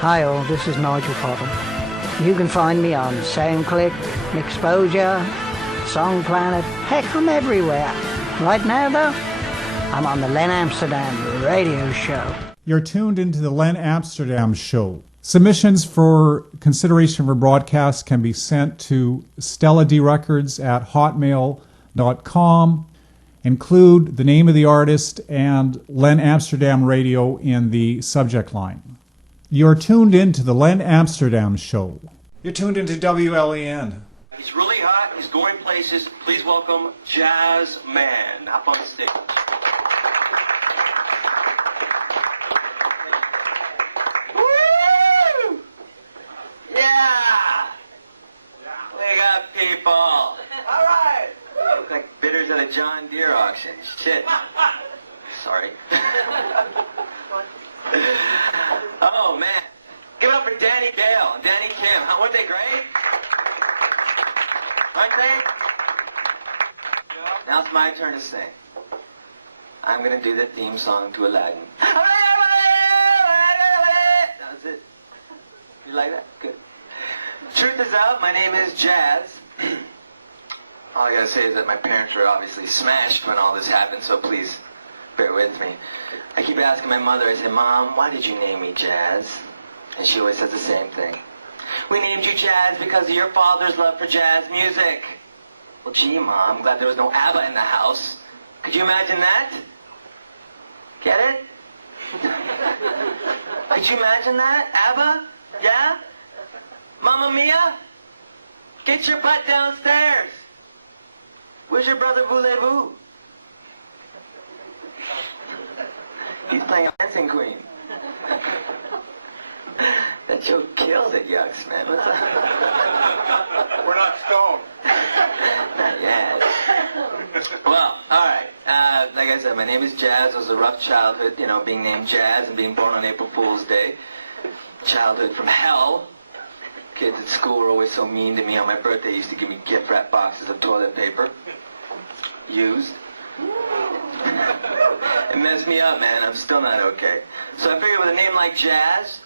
Hi all, this is Nigel Potter. You can find me on SoundClick, Exposure, Song Planet, heck from everywhere. Right now though, I'm on the Len Amsterdam radio show. You're tuned into the Len Amsterdam show. Submissions for consideration for broadcast can be sent to stelladrecords@hotmail.com. Include the name of the artist and Len Amsterdam Radio in the subject line. You're tuned into the Len Amsterdam show. You're tuned into WLEN. He's really hot. He's going places. Please welcome Jazz Man. Up on stage. Woo! Yeah! We got people. All right. Look like bidders at a John Deere auction. Shit. Sorry. Oh, man. Give it up for Danny Gale and Danny Kim. Weren't they great? Aren't they? Now it's my turn to sing. I'm going to do the theme song to Aladdin. That was it. You like that? Good. Truth is out. My name is Jazz. All I got to say is that my parents were obviously smashed when all this happened, so please bear with me. I keep asking my mother, I say, Mom, why did you name me Jazz? And she always says the same thing. We named you Jazz because of your father's love for jazz music. Well, gee, Mom, I'm glad there was no ABBA in the house. Could you imagine that? Get it? Could you imagine that? ABBA? Yeah? Mamma Mia? Get your butt downstairs. Where's your brother Voulez-Vous? He's playing a dancing queen. That joke kills it, Yucks, man. What's up? We're not stoned. Not yet. Well, all right. Like I said, my name is Jazz. It was a rough childhood, you know, being named Jazz and being born on April Fool's Day. Childhood from hell. Kids at school were always so mean to me. On my birthday, they used to give me gift wrap boxes of toilet paper. Used. It messed me up, man. I'm still not okay. So I figured with a name like Jazz,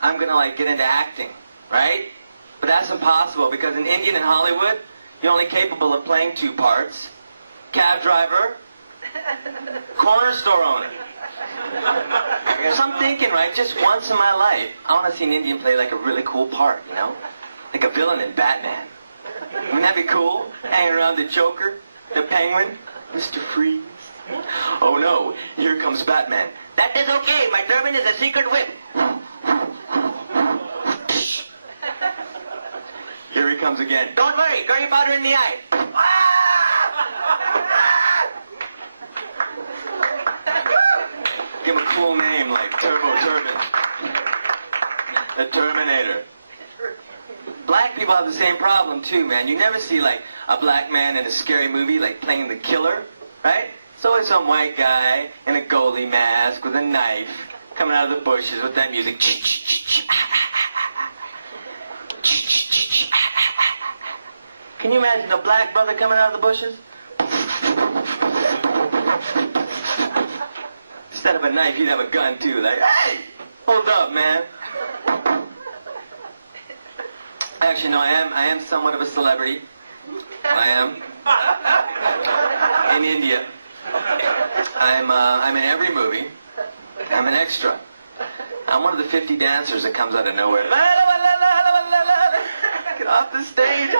I'm going to, like, get into acting, right? But that's impossible because in Indian and Hollywood, you're only capable of playing two parts. Cab driver, corner store owner. So I'm thinking, right, just once in my life, I want to see an Indian play, like, a really cool part, you know? Like a villain in Batman. Wouldn't that be cool? Hanging around the Joker, the Penguin, Mr. Freeze. Oh no, here comes Batman. That is okay, my turban is a secret whip. Here he comes again. Don't worry, curry powder in the eye. Give him a cool name like Turbo Turban. The Terminator. Black people have the same problem too, man. You never see like a black man in a scary movie like playing the killer, right? So it's some white guy in a goalie mask with a knife coming out of the bushes with that music. Can you imagine a black brother coming out of the bushes? Instead of a knife, he'd have a gun too. Like, hey, hold up, man. Actually, no, I am somewhat of a celebrity. I am. In India. I'm in every movie. I'm an extra. I'm one of the 50 dancers that comes out of nowhere. Get off the stage.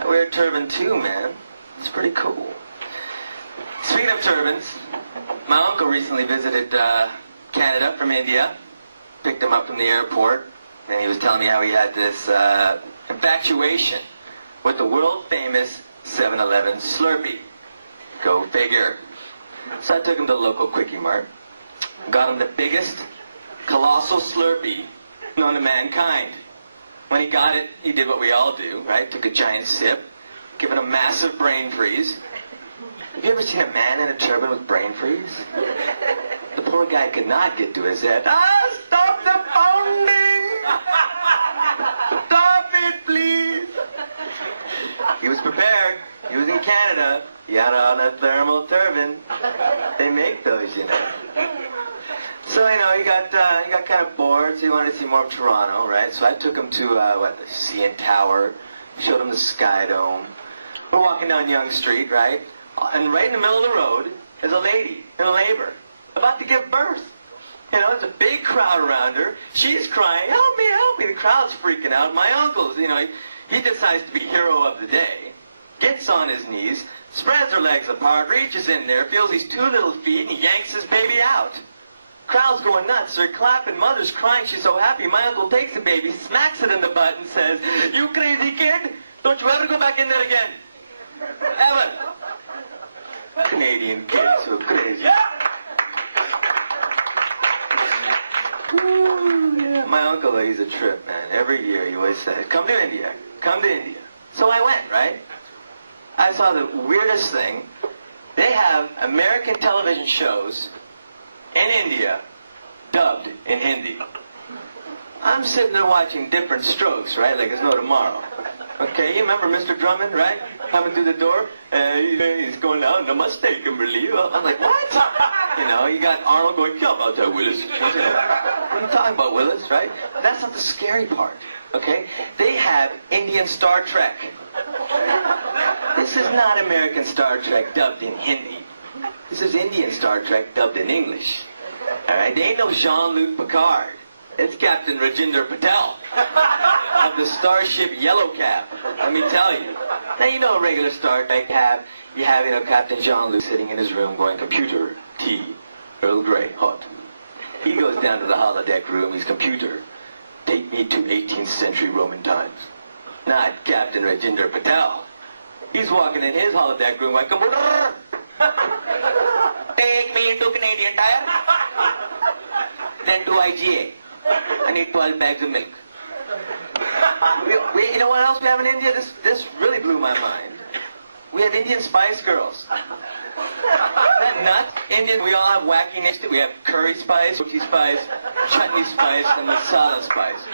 I wear a turban too, man. It's pretty cool. Speaking of turbans, my uncle recently visited Canada from India. Picked him up from the airport. And he was telling me how he had this infatuation with the world-famous 7-Eleven Slurpee. Go figure. So I took him to the local Quickie Mart. Got him the biggest, colossal Slurpee known to mankind. When he got it, he did what we all do, right? Took a giant sip, given a massive brain freeze. Have you ever seen a man in a turban with brain freeze? The poor guy could not get to his head. Ah, stop the pounding! Stop it, please! He was prepared. He was in Canada. He had on a thermal turban. They make those, you know. So, he got kind of bored, so he wanted to see more of Toronto, right? So I took him to, the CN Tower, showed him the Sky Dome. We're walking down Yonge Street, right? And right in the middle of the road is a lady in labor, about to give birth. There's a big crowd around her. She's crying, help me, help me. The crowd's freaking out. My uncle's, he decides to be hero of the day. Gets on his knees, spreads her legs apart, reaches in there, feels these two little feet, and he yanks his baby out. Crowd's going nuts. They're clapping. Mother's crying. She's so happy. My uncle takes the baby, smacks it in the butt, and says, you crazy kid, don't you ever go back in there again. Ever. Canadian kids so crazy. Ooh, yeah. My uncle, he's a trip, man. Every year he always said, come to India. Come to India. So I went, right? I saw the weirdest thing. They have American television shows in India, dubbed in Hindi. I'm sitting there watching Different Strokes, right? Like there's no tomorrow. Okay, you remember Mr. Drummond, right? Coming through the door, he's going down, namaste, Kimberly. I'm like, what? You got Arnold going, come out there, Willis. What are you talking about, Willis, right? That's not the scary part, okay? They have Indian Star Trek. This is not American Star Trek dubbed in Hindi. This is Indian Star Trek dubbed in English. All right, they ain't no Jean-Luc Picard. It's Captain Rajinder Patel of the Starship Yellow Cab. Let me tell you. Now a regular Star Trek cab. You have Captain Jean-Luc sitting in his room going, computer, tea, Earl Grey, hot. He goes down to the holodeck room. He's computer. Take me to 18th century Roman times. Not Captain Rajinder Patel. He's walking in his holodeck room like, computer. Take me to Canadian Tire. Then to IGA. I need 12 bags of milk. You know what else we have in India? This really blew my mind. We have Indian Spice Girls. Isn't that nuts? Indian, we all have wackiness. We have curry spice, roti spice, chutney spice, and masala spice.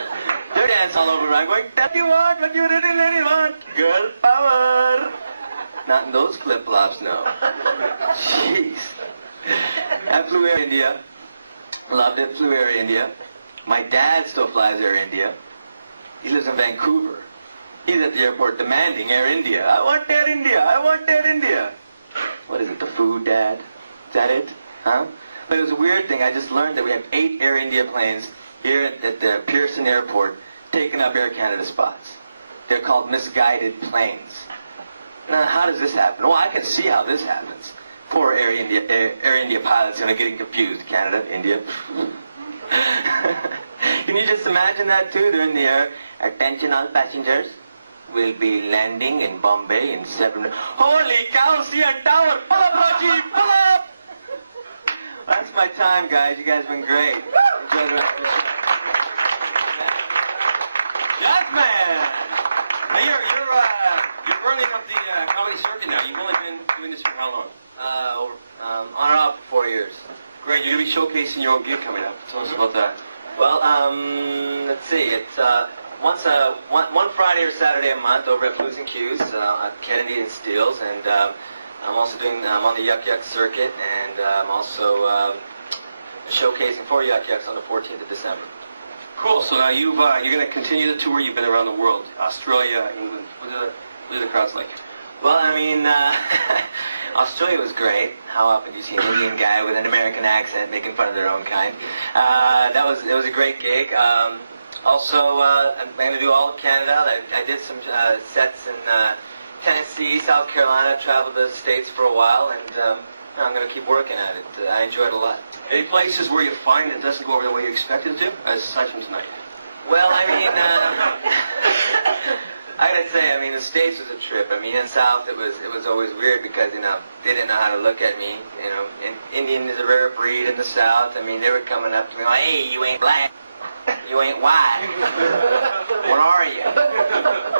They're dancing all over around going, that you want, what you really want, girl power. Not in those flip-flops, no. Jeez. I flew Air India. Loved it, flew Air India. My dad still flies Air India. He lives in Vancouver. He's at the airport demanding Air India. I want Air India. I want Air India. What is it, the food, Dad? Is that it? Huh? But it was a weird thing. I just learned that we have 8 Air India planes here at the Pearson Airport taking up Air Canada spots. They're called misguided planes. Now, how does this happen? Oh, I can see how this happens. Poor Air India pilots are getting confused. Canada, India. Can you just imagine that too? They're in the air. Attention all passengers. We'll be landing in Bombay in 7... Holy cow, CN Tower! Pull up, Rajiv! Pull up! That's my time, guys. You guys have been great. Enjoy the rest of the show. Yes, man! Now you're currently on the comedy circuit now. You've only been doing this for how long? On and off for 4 years. Great, you're going to be showcasing your own gig coming up. Tell us about that. Well, let's see. It's one Friday or Saturday a month over at Blues and Cues at Kennedy and Steeles, and I'm also I'm on the Yuck Yuck circuit, and I'm also showcasing for Yuck Yucks on the 14th of December. Cool. So now you're going to continue the tour. You've been around the world, Australia, England. What are the crowds like? Well, I mean, Australia was great. How often do you see an Indian guy with an American accent making fun of their own kind? It was a great gig. Also, I'm going to do all of Canada. I did some sets in Tennessee, South Carolina. Traveled the States for a while, and I'm going to keep working at it. I enjoyed it a lot. Any places where you find it doesn't go over the way you expected it to, aside from tonight? Well, I mean, I gotta say, I mean, the States was a trip. I mean, in the South, it was always weird because, they didn't know how to look at me. Indian is a rare breed in the South. I mean, they were coming up to me like, hey, you ain't black. You ain't white. What are you?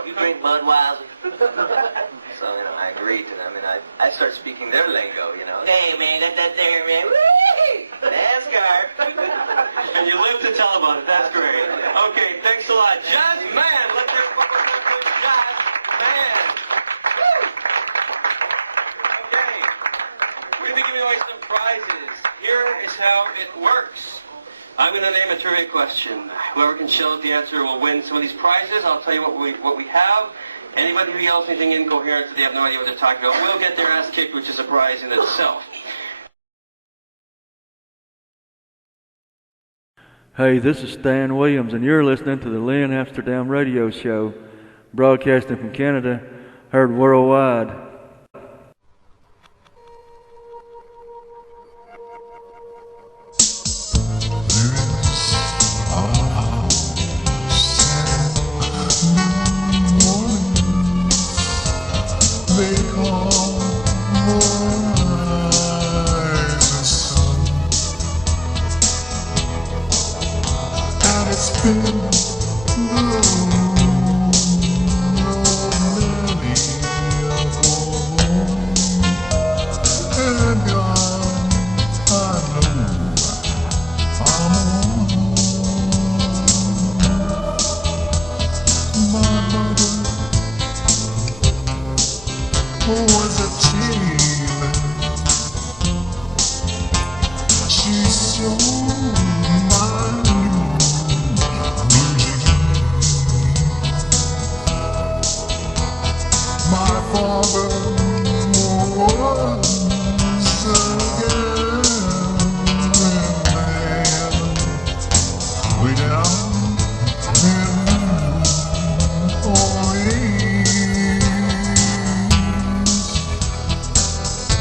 You drink Budweiser? So, I agreed to them, and I started speaking their lingo, Hey, man, got that there, man. Woo! That's car. And you live to tell about it. That's great. Okay, thanks a lot. Just man, let's hear it for Just man. Woo! Okay. We're going to be giving away some prizes. Here is how it works. works. I'm going to name a trivia question. Whoever can shell out the answer will win some of these prizes. I'll tell you what we have. Anybody who yells anything incoherent that they have no idea what they're talking about will get their ass kicked, which is a prize in itself. Hey, this is Stan Williams, and you're listening to the Lynn Amsterdam Radio Show, broadcasting from Canada, heard worldwide.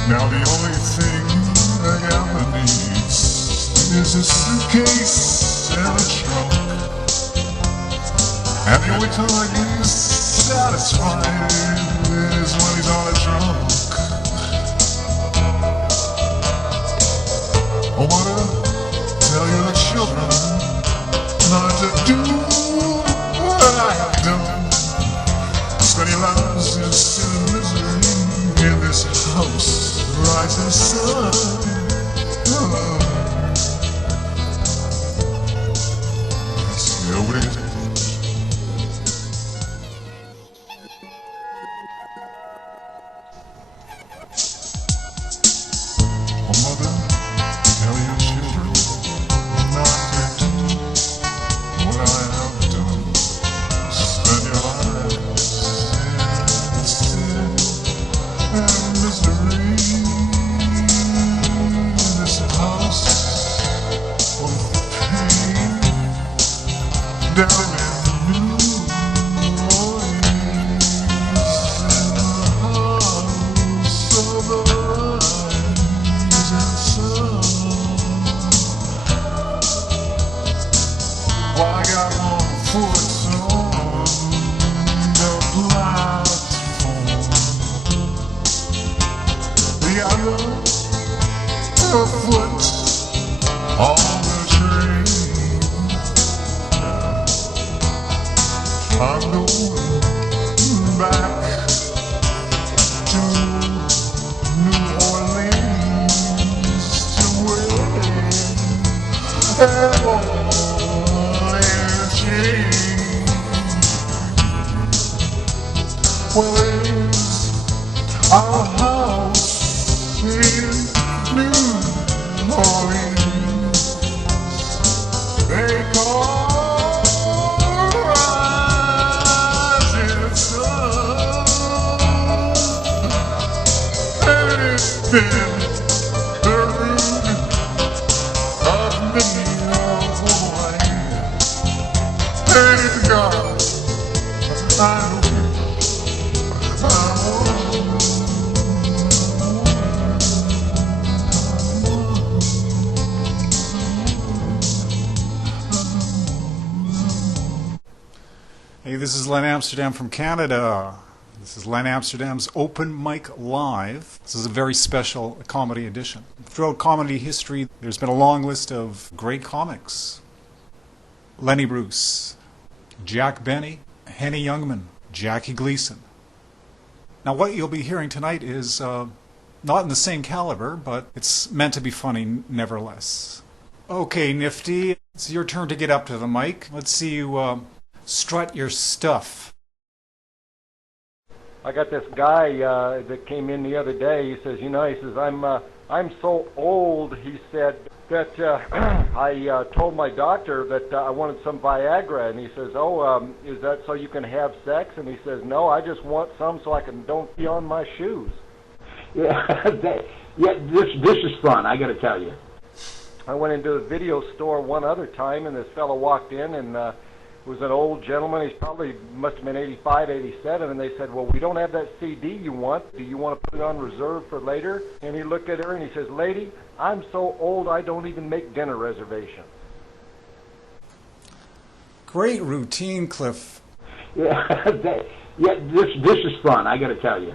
Now the only thing that Alan needs is a suitcase and a trunk. And the only time he's satisfied is when he's on a drunk. I wanna tell your children not to do what I have done. Spend your lives in sin and misery in this house, rising sun. Hey, this is Len Amsterdam from Canada. This is Len Amsterdam's Open Mic Live. This is a very special comedy edition. Throughout comedy history, there's been a long list of great comics. Lenny Bruce, Jack Benny, Henny Youngman, Jackie Gleason. Now what you'll be hearing tonight is not in the same caliber, but it's meant to be funny nevertheless. Okay, Nifty, it's your turn to get up to the mic. Let's see you strut your stuff. I got this guy that came in the other day. He says, he says, I'm I'm so old, he said, that I told my doctor that I wanted some Viagra, and he says, oh, is that so you can have sex? And he says, no, I just want some so I don't pee on my shoes. Yeah, this is fun, I got to tell you. I went into the video store one other time, and this fellow walked in, and it was an old gentleman. He's probably must have been 85, 87, and they said, well, we don't have that CD you want. Do you want to put it on reserve for later? And he looked at her and he says, lady, I'm so old I don't even make dinner reservations. Great routine, Cliff. Yeah, this is fun, I got to tell you.